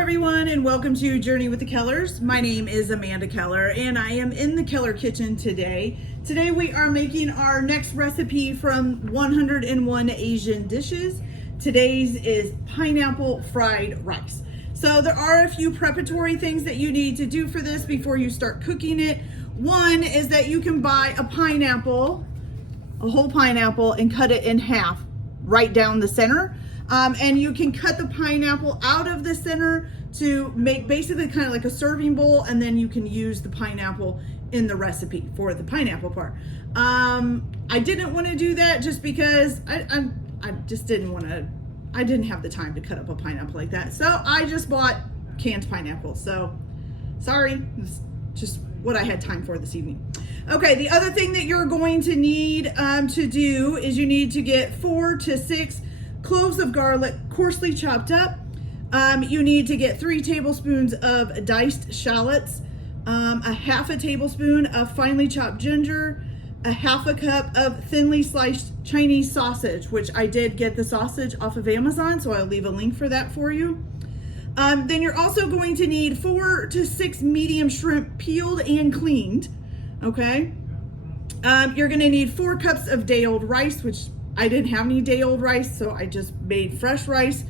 everyone, and welcome to Journey with the Kellers. My name is Amanda Keller and I am in the Keller kitchen today. Today we are making our next recipe from 101 Asian dishes. Today's is pineapple fried rice. So there are a few preparatory things that you need to do for this before you start cooking it. One is that you can buy a pineapple, a whole pineapple, and cut it in half right down the center. And you can cut the pineapple out of the center to make basically kind of like a serving bowl, and then you can use the pineapple in the recipe for the pineapple part. I didn't want to do that just because I just didn't want to, I didn't have the time to cut up a pineapple like that. So I just bought canned pineapple. So sorry, it's just what I had time for this evening. Okay, the other thing that you're going to need to do is you need to get 4 to 6 cloves of garlic coarsely chopped up. You need to get 3 tablespoons of diced shallots, a half a tablespoon of finely chopped ginger, a half a cup of thinly sliced Chinese sausage, which I did get the sausage off of Amazon, so I'll leave a link for that for you. Then you're also going to need 4 to 6 medium shrimp peeled and cleaned, okay? You're gonna need 4 cups of day-old rice, which I didn't have any day-old rice, so I just made fresh rice.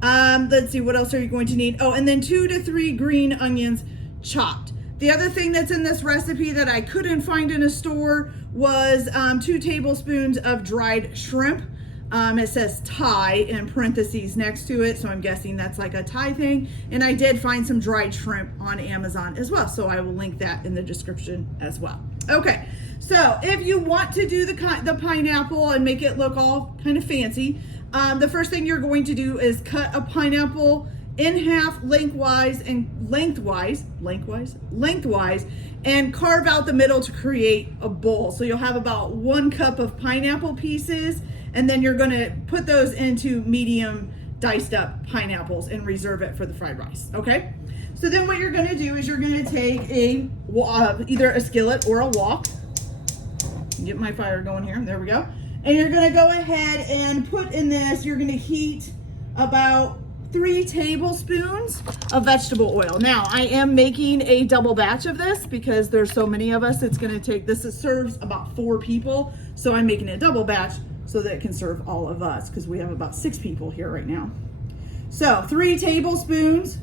Let's see, what else are you going to need? Oh, and then 2 to 3 green onions chopped. The other thing that's in this recipe that I couldn't find in a store was 2 tablespoons of dried shrimp. It says Thai in parentheses next to it, so I'm guessing that's like a Thai thing. And I did find some dried shrimp on Amazon as well, so I will link that in the description as well. Okay, so if you want to do the pineapple and make it look all kind of fancy, the first thing you're going to do is cut a pineapple in half lengthwise, and carve out the middle to create a bowl. So you'll have about 1 cup of pineapple pieces, and then you're gonna put those into medium diced up pineapples and reserve it for the fried rice, okay? So then what you're gonna do is you're gonna take either a skillet or a wok. Get my fire going here, there we go. And you're gonna go ahead and put in this, you're gonna heat about 3 tablespoons of vegetable oil. Now, I am making a double batch of this because there's so many of us. It's gonna take, serves about 4 people. So I'm making a double batch so that it can serve all of us because we have about 6 people here right now. So 3 tablespoons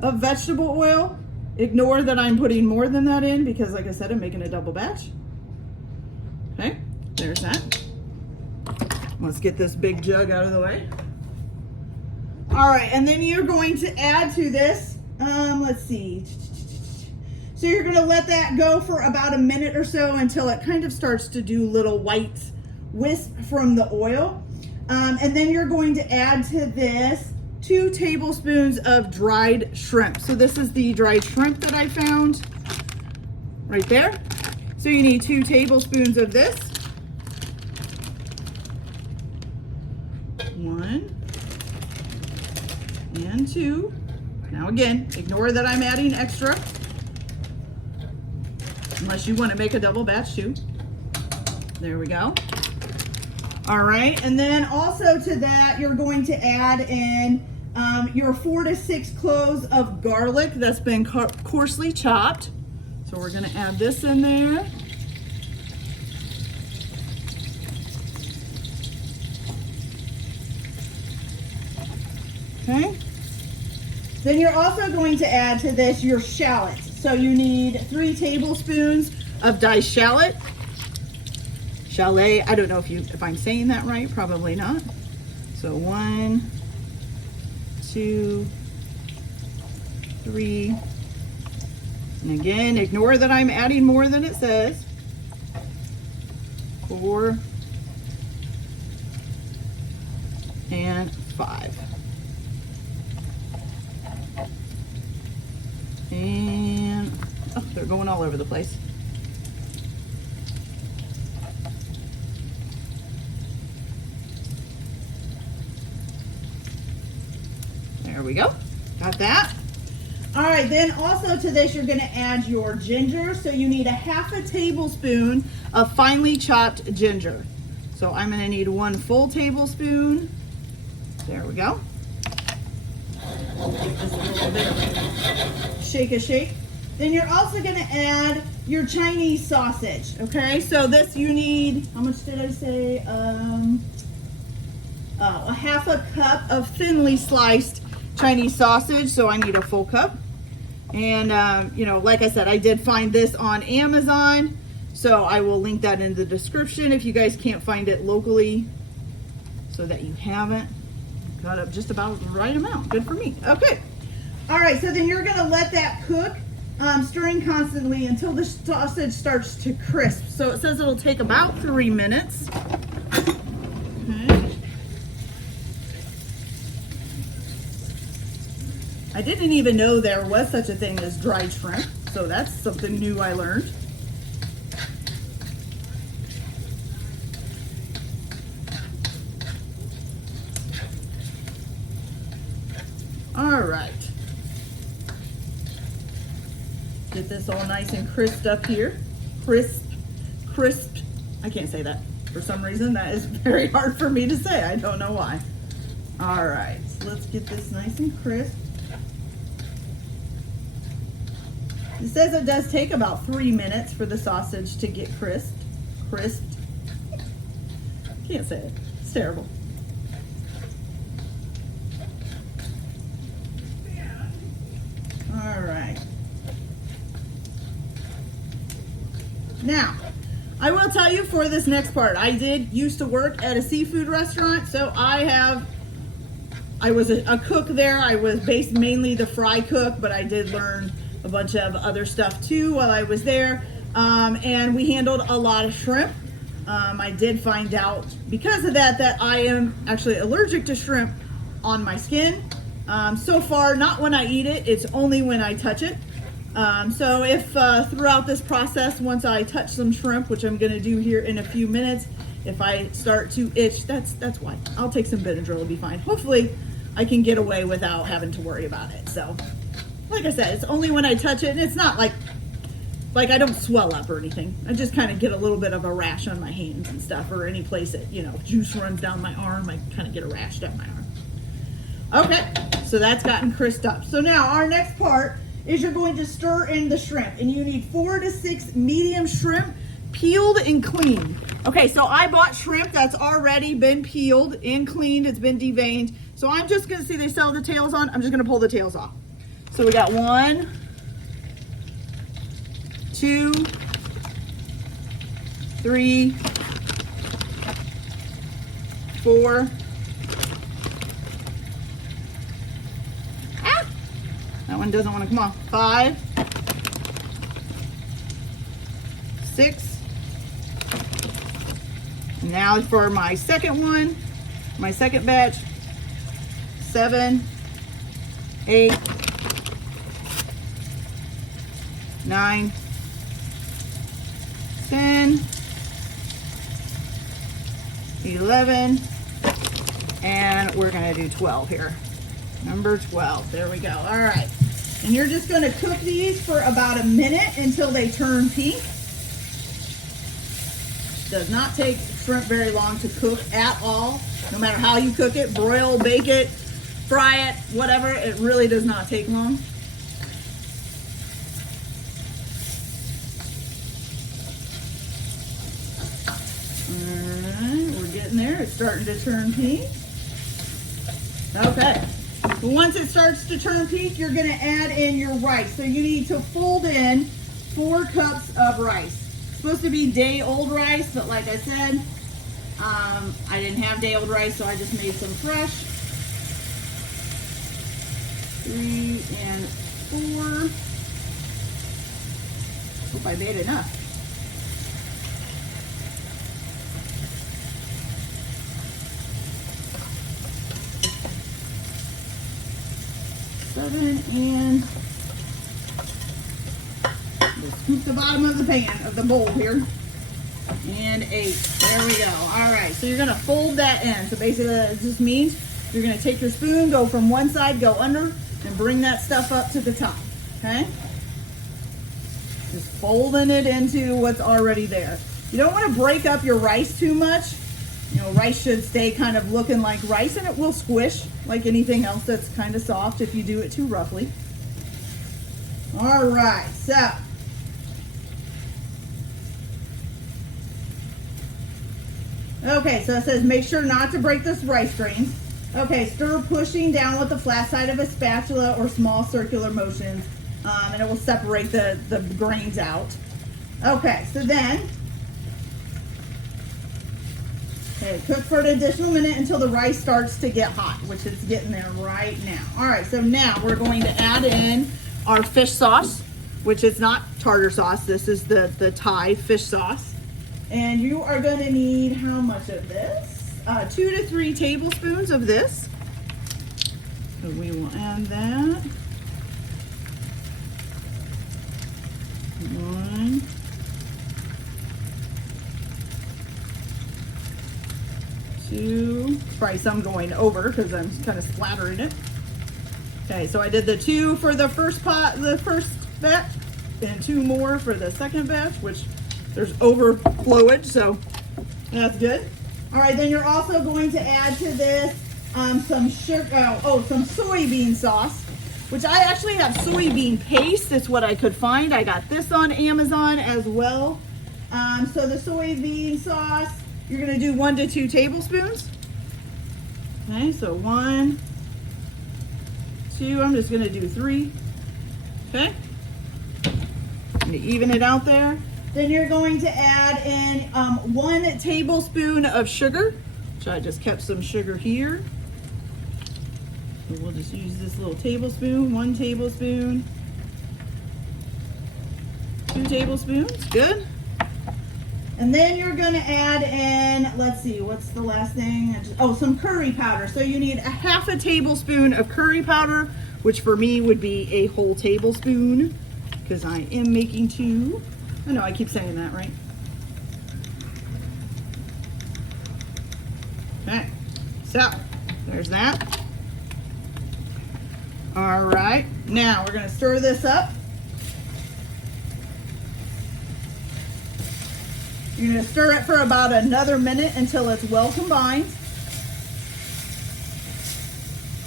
of vegetable oil. Ignore that I'm putting more than that in because like I said, I'm making a double batch. Okay, there's that. Let's get this big jug out of the way. All right, and then you're going to add to this, let's see. So you're gonna let that go for about a minute or so until it kind of starts to do little white wisp from the oil. And then you're going to add to this 2 tablespoons of dried shrimp. So this is the dried shrimp that I found right there. So you need 2 tablespoons of this. 1 and 2. Now again, ignore that I'm adding extra, unless you want to make a double batch too. There we go. All right, and then also to that, you're going to add in your 4 to 6 cloves of garlic that's been coarsely chopped. So we're gonna add this in there. Okay. Then you're also going to add to this your shallots. So you need 3 tablespoons of diced shallot. Chalet, I don't know if I'm saying that right, probably not. So 1, 2, 3. And again, ignore that I'm adding more than it says. 4 and 5. And, oh, they're going all over the place. There we go, got that. All right, then also to this, you're gonna add your ginger. So you need a half a tablespoon of finely chopped ginger. So I'm gonna need 1 full tablespoon. There we go. Give this a little bit of shake. Then you're also gonna add your Chinese sausage, okay? So this you need, how much did I say? A half a cup of thinly sliced Chinese sausage, so I need a full cup. And you know, like I said, I did find this on Amazon, so I will link that in the description if you guys can't find it locally, so that you have it. Got up just about the right amount. Good for me. Okay. All right, so then you're gonna let that cook, stirring constantly until the sausage starts to crisp. So it says it'll take about 3 minutes. Okay. I didn't even know there was such a thing as dried shrimp, so that's something new I learned. All right. Get this all nice and crisped up here. Crisp. I can't say that. For some reason, that is very hard for me to say. I don't know why. All right, so let's get this nice and crisp. It says it does take about 3 minutes for the sausage to get crisped. Can't say it. It's terrible. All right. Now, I will tell you for this next part, I did used to work at a seafood restaurant, so I was a cook there. I was based mainly the fry cook, but I did learn a bunch of other stuff too while I was there. And we handled a lot of shrimp. I did find out because of that I am actually allergic to shrimp on my skin. So far, not when I eat it, it's only when I touch it. So if throughout this process, once I touch some shrimp, which I'm gonna do here in a few minutes, if I start to itch, that's why. I'll take some Benadryl, it'll be fine. Hopefully I can get away without having to worry about it. So like I said, it's only when I touch it, and it's not like I don't swell up or anything. I just kind of get a little bit of a rash on my hands and stuff, or any place that, you know, juice runs down my arm, I kind of get a rash down my arm. Okay, so that's gotten crisped up. So now our next part is you're going to stir in the shrimp, and you need 4 to 6 medium shrimp, peeled and cleaned. Okay, so I bought shrimp that's already been peeled and cleaned. It's been deveined. So I'm just gonna see they sell the tails on. I'm just gonna pull the tails off. So we got 1, 2, 3, 4. That one doesn't want to come off. 5, 6. Now for my second one, my second batch. 7, 8, 9, 10, 11, and we're gonna do 12 here. Number 12, there we go. All right, and you're just gonna cook these for about a minute until they turn pink. Does not take shrimp very long to cook at all. No matter how you cook it, broil, bake it, fry it, whatever, it really does not take long. Alright, we're getting there. It's starting to turn pink. Okay. But once it starts to turn pink, you're going to add in your rice. So you need to fold in 4 cups of rice. It's supposed to be day-old rice, but like I said, I didn't have day-old rice, so I just made some fresh. 3 and 4. Hope I made enough. And we'll scoop the bottom of the pan, of the bowl here. And 8. There we go. All right, so you're gonna fold that in. So basically that just means you're gonna take your spoon, go from one side, go under, and bring that stuff up to the top, okay? Just folding it into what's already there. You don't wanna break up your rice too much, You know, rice should stay kind of looking like rice, and it will squish like anything else that's kind of soft if you do it too roughly. All right, so okay, so it says make sure not to break the rice grains. Okay, stir pushing down with the flat side of a spatula or small circular motions, and it will separate the grains out. Okay, so then, okay, cook for an additional minute until the rice starts to get hot, which it's getting there right now. All right, so now we're going to add in our fish sauce, which is not tartar sauce. This is the Thai fish sauce. And you are going to need how much of this? 2 to 3 tablespoons of this. So we will add that. 1, 2, probably some going over because I'm kind of splattering it. Okay, so I did the 2 for the first pot, the first batch, and 2 more for the second batch, which there's overflowage, so that's good. All right, then you're also going to add to this some sugar, some soybean sauce, which I actually have soybean paste. It's what I could find. I got this on Amazon as well. So the soybean sauce, you're gonna do 1 to 2 tablespoons. Okay, so 1, 2, I'm just gonna do 3. Okay, I'm gonna even it out there. Then you're going to add in 1 tablespoon of sugar. So I just kept some sugar here. So we'll just use this little tablespoon, 1 tablespoon, 2 tablespoons, good. And then you're gonna add in, let's see, what's the last thing? Some curry powder. So you need a 1/2 tablespoon of curry powder, which for me would be a whole tablespoon, because I am making 2. I know I keep saying that, right? Okay, so there's that. All right, now we're gonna stir this up. You're gonna stir it for about another minute until it's well combined.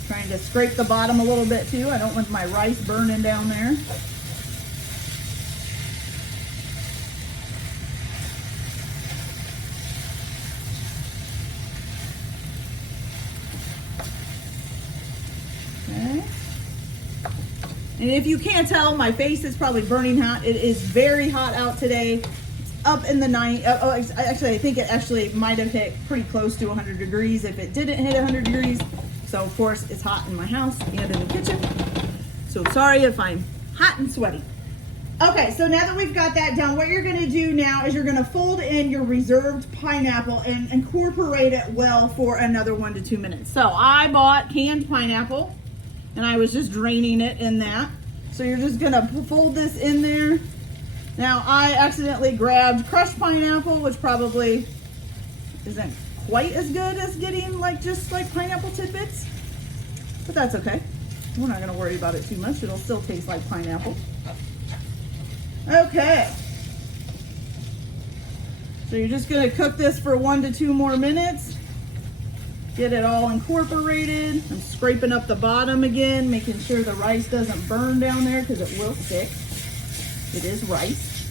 Trying to scrape the bottom a little bit too. I don't want my rice burning down there. And if you can't tell, my face is probably burning hot. It is very hot out today. It's up in the 90s. Actually, I think it actually might have hit pretty close to 100 degrees if it didn't hit 100 degrees. So, of course, it's hot in my house and in the kitchen. So, sorry if I'm hot and sweaty. Okay, so now that we've got that done, what you're going to do now is you're going to fold in your reserved pineapple and incorporate it well for another 1 to 2 minutes. So, I bought canned pineapple, and I was just draining it in that. So you're just gonna fold this in there. Now I accidentally grabbed crushed pineapple, which probably isn't quite as good as getting just like pineapple tidbits, but that's okay. We're not gonna worry about it too much. It'll still taste like pineapple. Okay. So you're just gonna cook this for 1 to 2 more minutes. Get it all incorporated. I'm scraping up the bottom again, making sure the rice doesn't burn down there because it will stick. It is rice.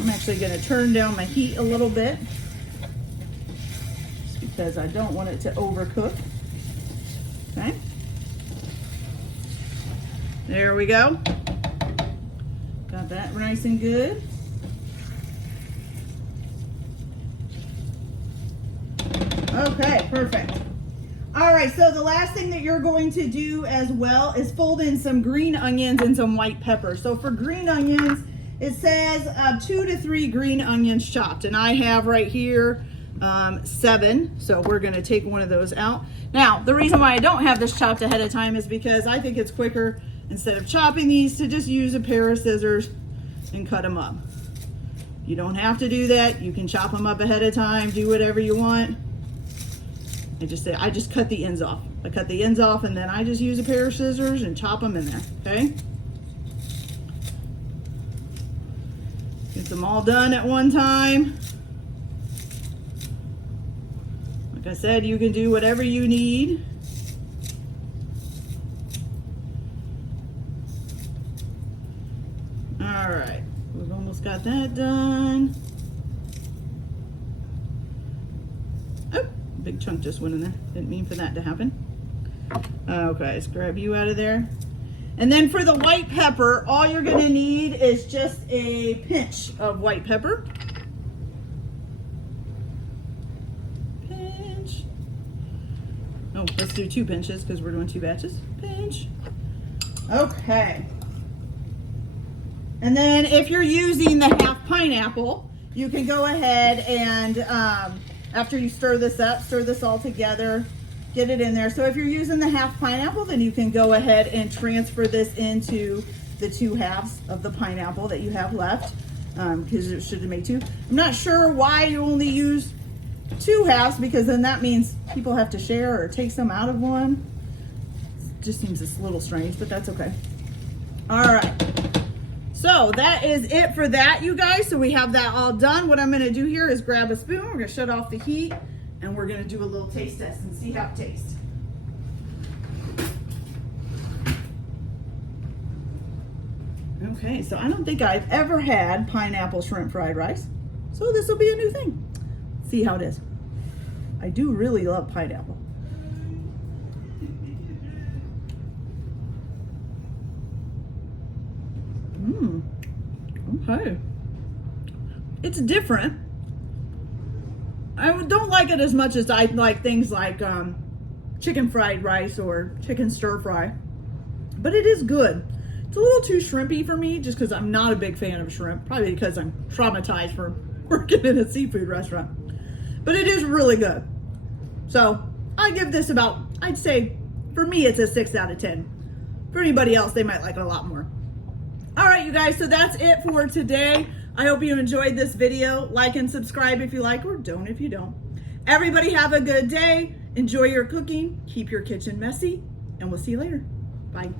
I'm actually going to turn down my heat a little bit just because I don't want it to overcook. Okay. There we go. Got that nice and good. Okay, perfect. All right, so the last thing that you're going to do as well is fold in some green onions and some white pepper. So for green onions, it says 2 to 3 green onions chopped, and I have right here 7. So we're gonna take one of those out. Now, the reason why I don't have this chopped ahead of time is because I think it's quicker, instead of chopping these, to just use a pair of scissors and cut them up. You don't have to do that. You can chop them up ahead of time, do whatever you want. I just cut the ends off. I cut the ends off and then I just use a pair of scissors and chop them in there, okay? You can them all done at one time. Like I said, you can do whatever you need. All right, we've almost got that done. Oh, big chunk just went in there. Didn't mean for that to happen. Okay, let's grab you out of there. And then for the white pepper, all you're gonna need is just a pinch of white pepper. Pinch. Oh, let's do 2 pinches because we're doing 2 batches. Pinch. Okay. And then if you're using the half pineapple, you can go ahead and after you stir this up, stir this all together, get it in there. So if you're using the half pineapple, then you can go ahead and transfer this into the 2 halves of the pineapple that you have left, because it should make 2. I'm not sure why you only use 2 halves, because then that means people have to share or take some out of one. It just seems a little strange, but that's okay. All right. So that is it for that, you guys. So we have that all done. What I'm gonna do here is grab a spoon. We're gonna shut off the heat and we're gonna do a little taste test and see how it tastes. Okay, so I don't think I've ever had pineapple shrimp fried rice. So this will be a new thing. See how it is. I do really love pineapple. Okay. It's different. I don't like it as much as I like things like chicken fried rice or chicken stir fry, but it is good. It's a little too shrimpy for me just because I'm not a big fan of shrimp, probably because I'm traumatized from working in a seafood restaurant, but it is really good. So I give this about, I'd say for me, it's a 6 out of 10. For anybody else, they might like it a lot more. All right, you guys, so that's it for today. I hope you enjoyed this video. Like and subscribe if you like, or don't if you don't. Everybody have a good day. Enjoy your cooking. Keep your kitchen messy, and we'll see you later. Bye.